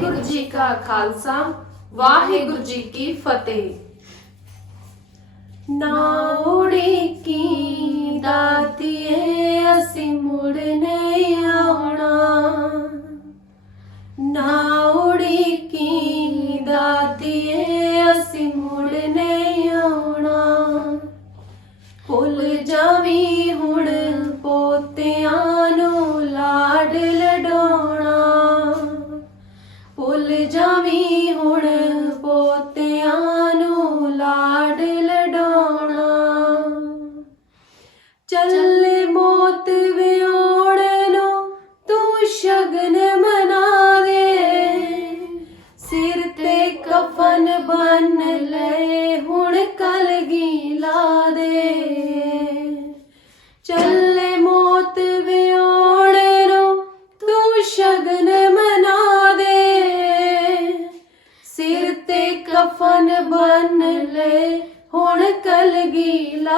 ਵਾਹਿਗੁਰੂ ਜੀ ਕਾ ਖਾਲਸਾ, ਵਾਹਿਗੁਰੂ ਜੀ ਕੀ ਫਤਿਹ। ਨਾ ਉਡੀਕੀ ਦਾਤੀਏ, ਅਸੀਂ ਮੁੜ ਨਹੀਂ ਆਉਣਾ। ਨਾ ਉਡੀਕੀ ਦਾਤੀਏ, ਅਸੀਂ ਮੁੜ ਨਹੀਂ ਆਉਣਾ। ਭੁੱਲ ਜਾਵੀ ਹੁਣ ਪੋਤਿਆਂ ਨੂੰ ਲਾਡ ਲਡਾਉਣਾ। ਭੁੱਲ ਜਾਵੀਂ ਹੁਣ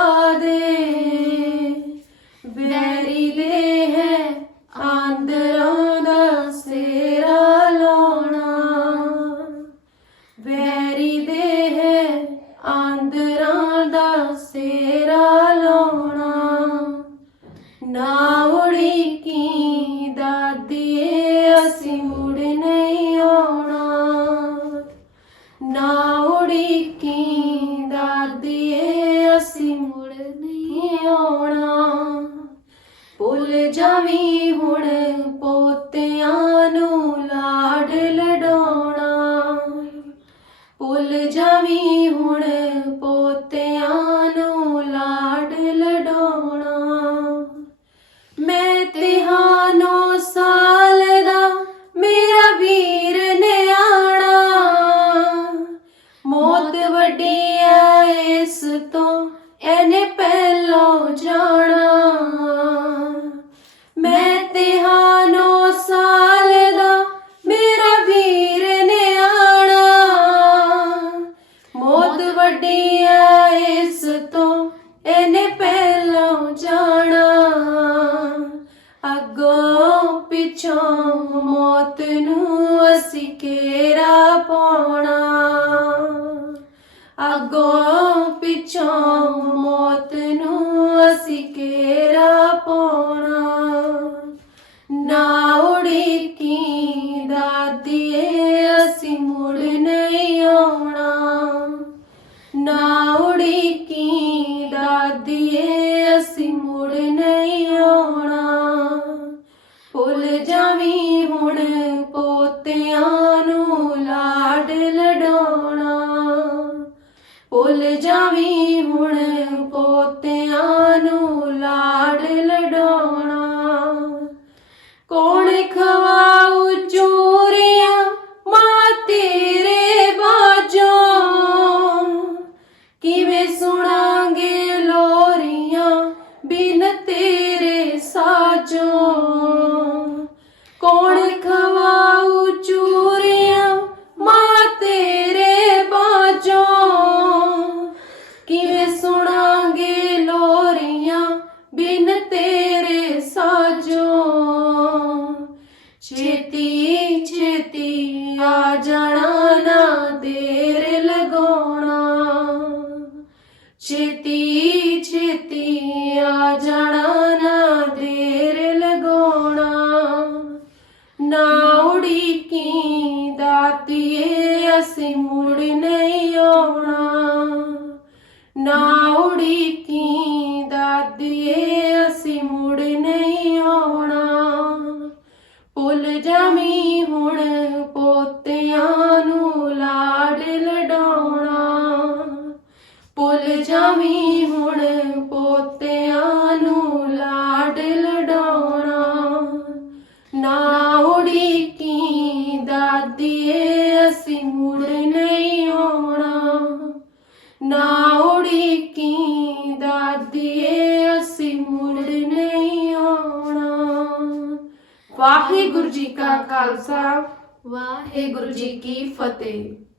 ਵੱਡੀਆਂ ਇਸ ਤੋਂ ਇਹਨੇ ਪਹਿਲੋਂ ਜਾਣਾ। ਮੈਂ ਤੇ ਤਿਹਾਨੋ ਸਾਲ ਦਾ ਮੇਰਾ ਵੀਰ ਨਿਆਣਾ। ਮੌਤ ਵੱਡੀ ਐ ਇਸ ਤੋਂ ਇਹਨੇ ਪਹਿਲੋਂ ਜਾਣਾ। ਅੱਗੋਂ ਪਿੱਛੋਂ ਮੌਤ ਨੂੰ ਅਸੀਂ ਘੇਰਾ ਪਾਉਣਾ। ਅੱਗੋਂ ਪਿੱਛੋਂ ਮੌਤ ਨੂੰ ਅਸੀਂ ਘੇਰਾ ਪਾਉਣਾ। ਨਾ ਉਡੀਕੀ ਦਾਦੀਏ ਅਸੀਂ ਮੁੜ ਨਹੀਂ ਆਉਣਾ। ਨਾ ਉਡੀਕੀ ਦਾਦੀਏ ਅਸੀਂ ਮੁੜ ਨਹੀਂ ਆਉਣਾ। ਭੁੱਲ ਜਾਵੀਂ ਹੁਣ ਪੋਤਿਆਂ ਜਾਵੀਂ ਹੁਣ ਪੋਤਿਆਂ ਨੂੰ ਲਾਡ ਲਡਾਉਣਾ। ਕੌਣ ਖਵਾਉ ਚੋਰੀਆਂ ਮਾਂ ਤੇਰੇ ਬਾਜੋਂ ਕਿਵੇਂ ਸੁਣਾਂਗੇ ਲੋਰੀਆਂ ਬਿਨ ਤੇਰੇ ਸਾਜੋਂ? ਆ ਜਾਣਾ ਨਾ ਦੇਰ ਲਗਾਉਣਾ। ਨਾ ਉਡੀਕੀ ਦਾਤੀਏ ਅਸੀਂ ਮੁੜ ਨਹੀਂ ਆਉਣਾ। ਜਾਵੀਂ ਹੁਣ ਪੋਤਿਆਂ ਨੂੰ ਲਾਡ ਲਡਾਉਣਾ। ਨਾ ਉਡੀਕੀ ਦਾਦੀਏ, ਅਸੀਂ ਮੁੜ ਨਹੀਂ ਆਉਣਾ। ਨਾ ਉਡੀਕੀ ਦਾਦੀਏ, ਅਸੀਂ ਮੁੜ ਨਹੀਂ ਆਉਣਾ। ਵਾਹਿਗੁਰੂ ਜੀ ਕਾ ਖਾਲਸਾ, ਵਾਹਿਗੁਰੂ ਜੀ ਕੀ ਫਤਿਹ।